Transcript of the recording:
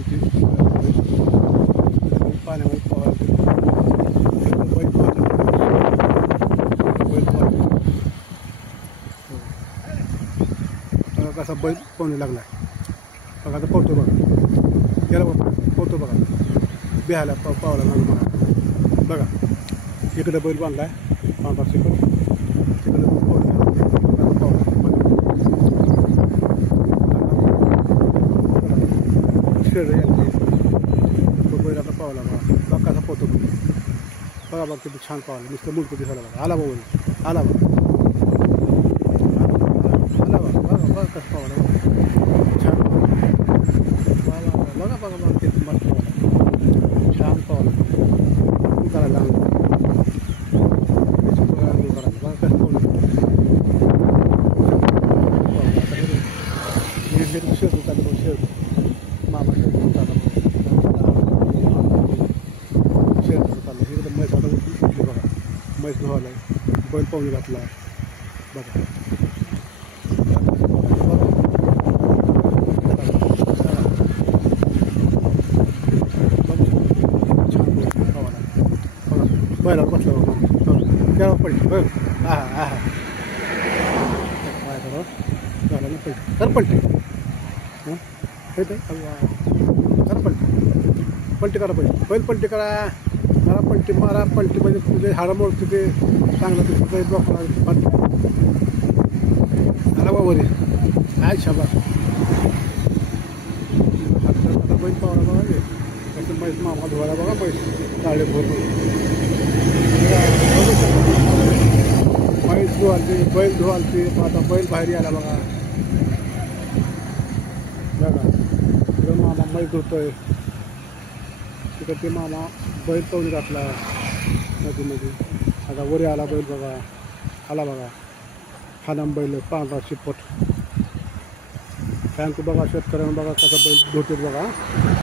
पावती पाण्यामध्ये पावायची बैल पावतो बैल पावतो बघा कसा बैल पोहणे लागला बघा आता पोहतो बघा गेला बघा पोहतो बघा बिहायला पावला लागला बघा इकडे बैल बांधला आहे पांढरा शिकत तिकडे बैल आता पावला बघा बघा कसा पोहतो बघा बघा किती छान पावला नुसतं मुलकं दिसायला बघा आला बघा आला बघा आला बघा बघा बघा कसं पावला बघा छान पावला बघा बघा बघा किती मस्त पावला छान पावला करायला लागलं बघा कसं पावलं शेत होता शेत मामा शेत होता शेत होता इकडे म्हैस आता उठली बघा म्हैस धुवायला बैल पाहुणे घातला बघा छान पावाला बघा बैलावर बसला बघा केव्हा पलटी बघ हा हा हा काय करा झाला ना पलटी कर पलटी हे ते करा पलटी करा पलटी बैल पलटी करा मारा पलटी म्हणजे तुझे हाडं मोडते ते चांगलं ते तुझं डॉक्टर आला बाबा रे काय शाबा आता बैल पावला बघा रे कसं म्हैस मामा धुवायला बघा म्हैस काळे भरून म्हैस धुवालते बैल धुवालते आता बैल बाहेर आला बघा बघा तिकडं मामा म्हैस धुतोय तिकडे ते मामा बैल पाहून घातला नदीमध्ये आता वरी आला बैल बघा आला बघा हानम बैल पांढरा शिपट थँक्यू बघा शेतकऱ्यांना बघा कसा बैल धुतात बघा